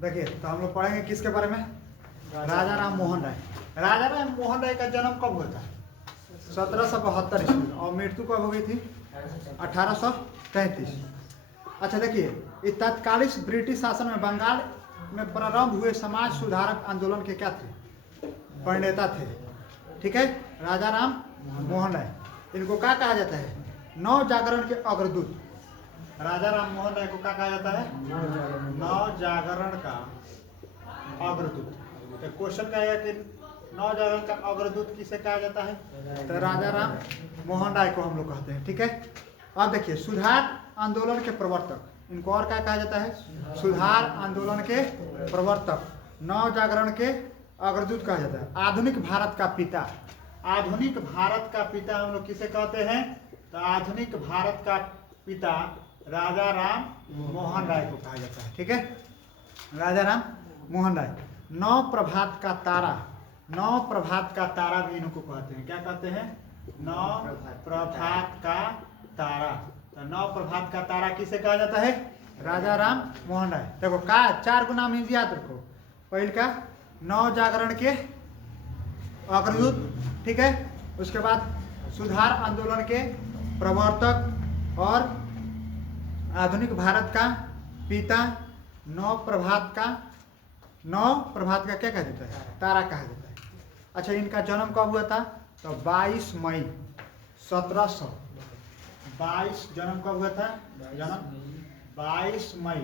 देखिए, तो हम लोग पढ़ेंगे किसके बारे में? राजा राम मोहन राय। राजा राम मोहन राय का जन्म कब हुआ था? 1772 ईस्वी में। और मृत्यु कब हो गई थी? 1833। अच्छा देखिए, ये तत्कालीन ब्रिटिश शासन में बंगाल में प्रारंभ हुए समाज सुधारक आंदोलन के क्या थे? प्रणेता थे। ठीक है, राजा राम मोहन राय। इनको क्या कहा जाता है? नव जागरण के अग्रदूत। राजा राम मोहन राय को क्या कहा जाता है? नव जागरण का अग्रदूत। तो क्वेश्चन क्या है कि नव जागरण का अग्रदूत किसे कहा जाता है? तो राजा राम मोहन राय को हम लोग कहते हैं। ठीक है, अब देखिए, सुधार आंदोलन के प्रवर्तक, इनको और क्या कहा जाता है? सुधार आंदोलन के प्रवर्तक, नव जागरण के अग्रदूत कहा जाता है। आधुनिक भारत का पिता, आधुनिक भारत का पिता हम लोग किसे कहते हैं? तो आधुनिक भारत का पिता राजा राम मोहन राय को कहा जाता है। ठीक है, राजा राम मोहन राय। नव प्रभात का तारा, नव प्रभात का तारा भी इनको कहते हैं। क्या कहते हैं? नव प्रभात का तारा। तो नव प्रभात का तारा किसे कहा जाता है? राजा राम मोहन राय। देखो का 4 गो नाम याद रखो। पहले का नव जागरण के अग्रदूत, ठीक है, उसके बाद सुधार आंदोलन के प्रवर्तक और आधुनिक भारत का पिता, नव प्रभात का क्या कहा जाता है? तारा कहा जाता है। अच्छा, इनका जन्म कब हुआ था? तो 22 मई 1700। 22 जन्म कब हुआ था? जन्म 22 मई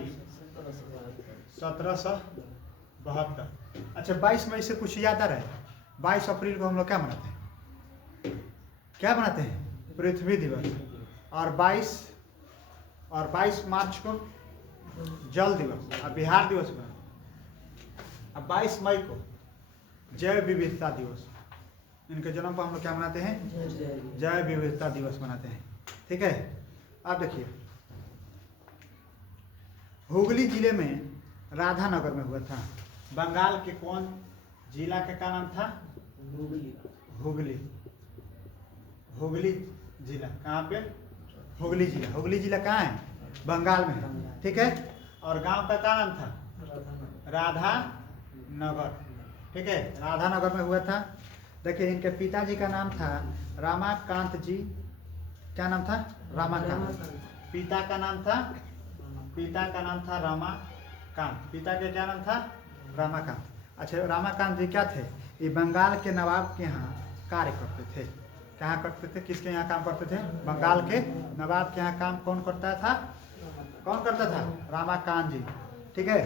1772। अच्छा, 22 मई से कुछ याद आ रहा है? 22 अप्रैल को हम लोग क्या मनाते हैं? क्या मनाते हैं? पृथ्वी दिवस। और 22 मार्च को जल दिवस और बिहार दिवस बना। अब 22 मई को जैव विविधता दिवस। इनके जन्म पर हम लोग क्या मनाते हैं? जैव विविधता दिवस मनाते हैं। ठीक है, अब देखिए, हुगली जिले में राधानगर में हुआ था। बंगाल के कौन जिला का क्या नाम था? हुगली। हुगली जिला कहाँ पे? हुगली जिला। हुगली जिला कहाँ है? बंगाल में है। ठीक है, और गांव का क्या नाम था? राधा नगर। ठीक है, राधानगर में हुआ था। देखिए, इनके पिताजी का नाम था रामाकांत जी। क्या नाम था? रामाकांत। पिता का नाम था रामाकांत। पिता का क्या नाम था? रामाकांत। अच्छा, रामाकांत जी क्या थे? ये बंगाल के नवाब के यहाँ कार्य करते थे। कहाँ करते थे? किसके यहाँ काम करते थे? बंगाल के नवाब के यहाँ काम कौन करता था? रामाकांत जी। ठीक है,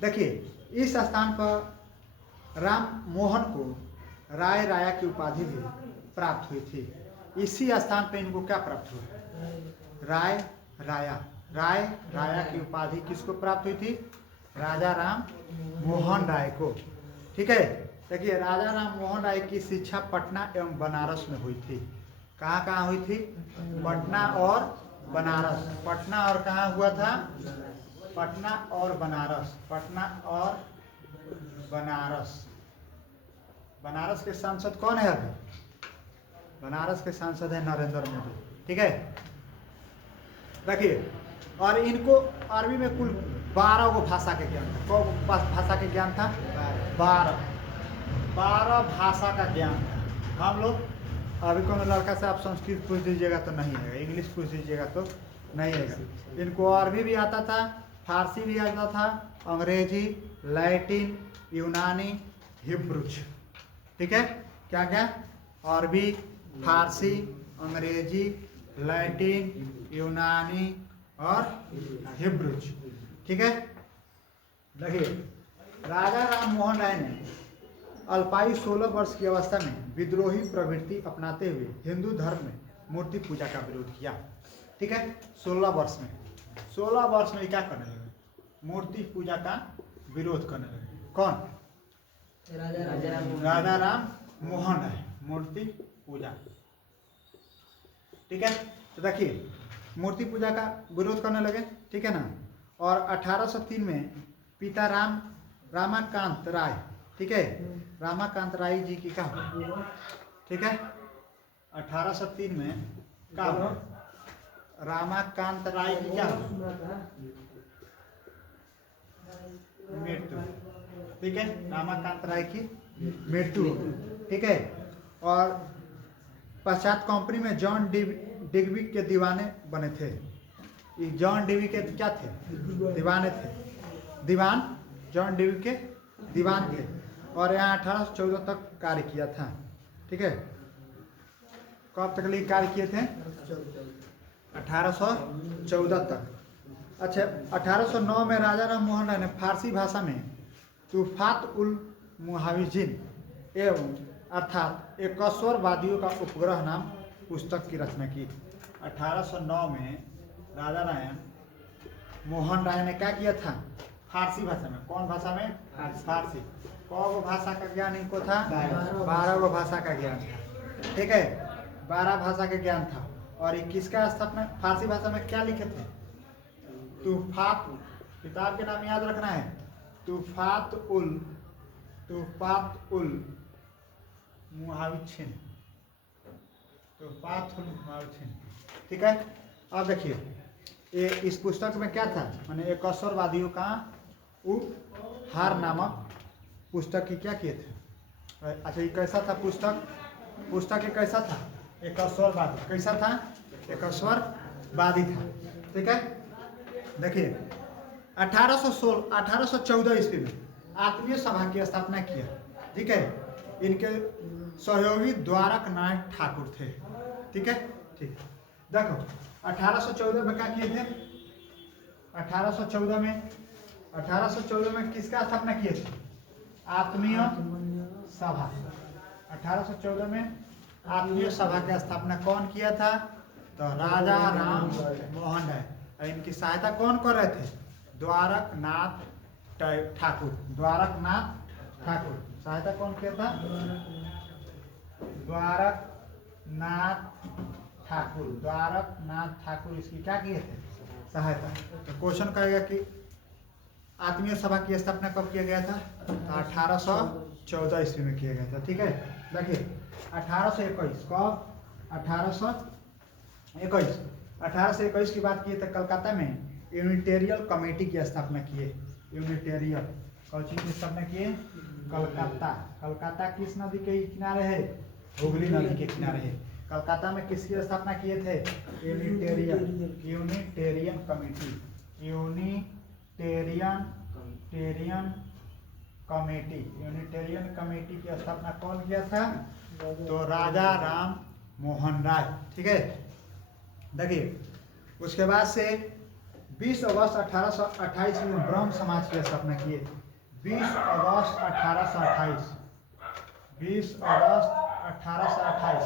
देखिए, इस स्थान पर राम मोहन को राय राया की उपाधि भी प्राप्त हुई थी। इसी स्थान पर इनको क्या प्राप्त हुआ? राय राया की उपाधि किसको प्राप्त हुई थी? राजा राम मोहन राय को। ठीक है, देखिए, राजा राम मोहन राय की शिक्षा पटना एवं बनारस में हुई थी। कहाँ हुई थी? पटना और बनारस। पटना और कहाँ हुआ था? पटना और बनारस। बनारस के सांसद कौन है अभी? बनारस के सांसद है नरेंद्र मोदी। ठीक है, देखिए, और इनको अरबी में कुल 12 गो भाषा के ज्ञान था। कौ भाषा के ज्ञान था? 12 भाषा का ज्ञान था। हम लोग अभी कोनो लड़का से आप संस्कृत पूछ दीजिएगा तो नहीं आएगा, इंग्लिश पूछ दीजिएगा तो नहीं आएगा। इनको अरबी भी आता था, फारसी भी आता था, अंग्रेजी, लैटिन, यूनानी, हिब्रूज। ठीक है, क्या क्या? अरबी, फारसी, अंग्रेजी, लैटिन, यूनानी और हिब्रूज। ठीक है, देखिए, राजा राम मोहन राय ने अल्पायु 16 वर्ष की अवस्था में विद्रोही प्रवृत्ति अपनाते हुए हिंदू धर्म में मूर्ति पूजा का विरोध किया। ठीक है, 16 वर्ष में क्या करने लगे? मूर्ति पूजा का विरोध करने लगे। कौन? राजा राम मोहन राय। मूर्ति पूजा। ठीक है, तो देखिए, मूर्ति पूजा का विरोध करने लगे। ठीक है ना, और 1803 में पिता रामाकांत राय, ठीक है, रामाकांत राय जी की क्या हुआ? ठीक है, 1803 में क्या हुआ? रामाकांत राय की क्या मृत्यु, ठीक है, रामाकांत राय की मृत्यु, ठीक है। और पश्चात कंपनी में जॉन डिग्बी के दीवाने बने थे। ये जॉन डिग्बी के क्या थे? दीवाने थे, दीवान, जॉन डिग्बी के दीवान थे। और यहाँ 1814 तक कार्य किया था, ठीक है। कब तक लिए कार्य किए थे? 1814 तक। अच्छा, 1809 में राजा राम मोहन राय ने फारसी भाषा में तुफात उल मुहाविजिन एवं अर्थात एकस्वरवादियों का उपग्रह नाम पुस्तक की रचना की। 1809 में राजा राम मोहन राय ने क्या किया था? फारसी भाषा में, कौन भाषा में? फारसी। कौन भाषा का ज्ञान इनको था? 12 भाषा का ज्ञान था, ठीक है, 12 भाषा का ज्ञान था। और 21 का स्थापना फारसी भाषा में क्या लिखे थे? तुफात, किताब के नाम याद रखना है, तुफात उल मुहाविजिन, तुफात उल मुहाविजिन, ठीक है। अब देखिए ये इस पुस्तक में क्या था? माने एकस्वरवादियों का उपहार नामक पुस्तक की क्या किए थे? अच्छा, ये कैसा था पुस्तक? पुस्तक ये कैसा था? एकस्वरवादी। कैसा था? एकस्वरवादी था, ठीक है। देखिए 1814 ईस्वी में आत्मीय सभा की स्थापना किया, ठीक है। इनके सहयोगी द्वारक नाथ ठाकुर थे, ठीक है, ठीक। देखो 1814 में क्या किए थे? 1814 में किसका स्थापना किए थे? आत्मीय सभा। 1814 में आत्मीय सभा की स्थापना कौन किया था? तो राजा राम मोहन राय। इनकी सहायता कौन कर रहे थे? द्वारक नाथ ठाकुर। द्वारक नाथ ठाकुर सहायता कौन किया था? द्वारक नाथ ठाकुर। द्वारक नाथ ठाकुर इसकी क्या किए थे? सहायता। तो क्वेश्चन करेगा कि आत्मीय सभा की स्थापना कब किया गया था? तो 1814 ईस्वी में किया गया था, ठीक है। देखिए 1821 कब? 1821 की बात किए थे। कलकत्ता में यूनिटेरियल कमेटी की स्थापना किए। यूनिटेरियल कौन चीज की स्थापना किए? कलकत्ता। कलकत्ता किस नदी के किनारे है? हुगली नदी के किनारे है। कलकत्ता में किसकी स्थापना किए थे? Unitarian committee. यूनिटेरियन कमेटी की स्थापना कौन किया था? तो राजा राम मोहन राय, ठीक है। देखिए उसके बाद से 20 अगस्त 1828 में ब्रह्म समाज की स्थापना किए। 20 अगस्त 1828, 20 अगस्त 1828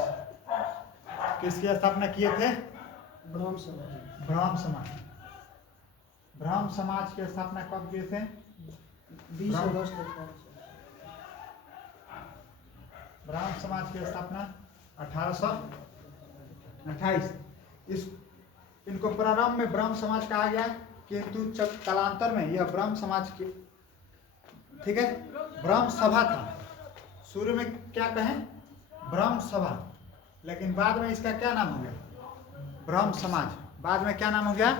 किसकी स्थापना किए थे? ब्रह्म समाज। ब्रह्म समाज। ब्रह्म समाज की स्थापना कब किए थे? 20 अगस्त। ब्रह्म समाज की स्थापना 1828। इस इनको प्रारंभ में ब्रह्म समाज कहा गया, किंतु कालांतर में यह ब्रह्म समाज की, ठीक है, ब्रह्म सभा था। शुरू में क्या कहें? ब्रह्म सभा, लेकिन बाद में इसका क्या नाम हो गया? ब्रह्म समाज। बाद में क्या नाम हो गया?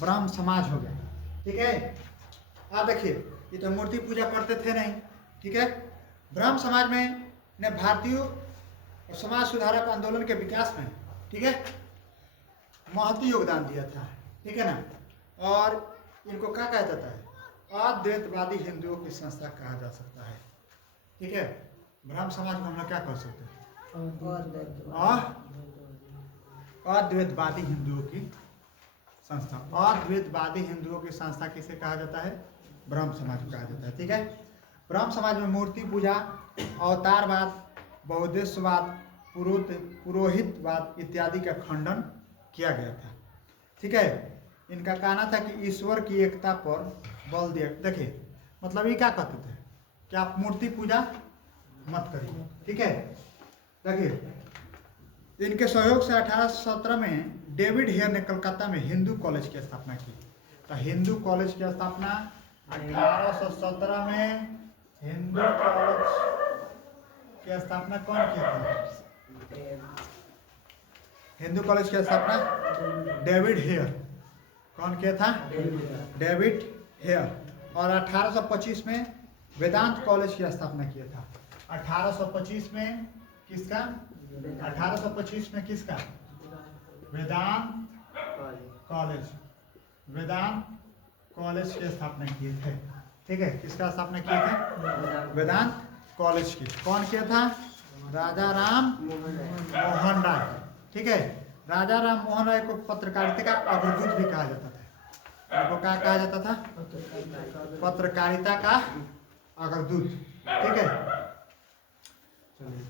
ब्रह्म समाज हो गया, ठीक है। आप देखिए ये तो मूर्ति पूजा करते थे नहीं, ठीक है। ब्रह्म समाज में ने भारतीय समाज सुधारक आंदोलन के विकास में, ठीक है, महत्वपूर्ण योगदान दिया था, ठीक है ना। और इनको क्या कहा जाता है? अद्वैतवादी हिंदुओं की संस्था कहा जा सकता है, ठीक है। ब्रह्म समाज को हम लोग क्या कर सकते हैं? अद्वैतवादी हिंदुओं की संस्था। अद्वैतवादी हिंदुओं की संस्था किसे कहा जाता है? ब्रह्म समाज को कहा जाता है, ठीक है। ब्रह्म समाज में मूर्ति पूजा, अवतारवाद, बहुदेशवाद, पुरोहितवाद इत्यादि का खंडन किया गया था, ठीक है। इनका कहना था कि ईश्वर की एकता पर बल दिया। देखिए मतलब ये क्या कहते थे कि आप मूर्ति पूजा मत करिए, ठीक है। देखिए इनके सहयोग से 1817 में डेविड हेयर ने कलकत्ता में हिंदू कॉलेज की स्थापना की। तो हिंदू कॉलेज की स्थापना 1817 में हिंदू कॉलेज की स्थापना कौन किया था? हिंदू कॉलेज की स्थापना डेविड हेयर। कौन किया था? David Hare. और 1825 में वेदांत कॉलेज की स्थापना किया था। 1825 में किसका? 1825 में किसका? वेदांत कॉलेज। वेदांत कॉलेज की स्थापना किए थे। ठीक है, किसका स्थापना किए थे? वेदांत कॉलेज की। कौन किया था? राजा राम मोहन राय। ठीक है, राजा राम मोहन राय को पत्रकारिता का अग्रदूत भी कहा जाता था। उनको क्या कहा जाता था? पत्रकारिता का अग्रदूत। ठीक है, चलिए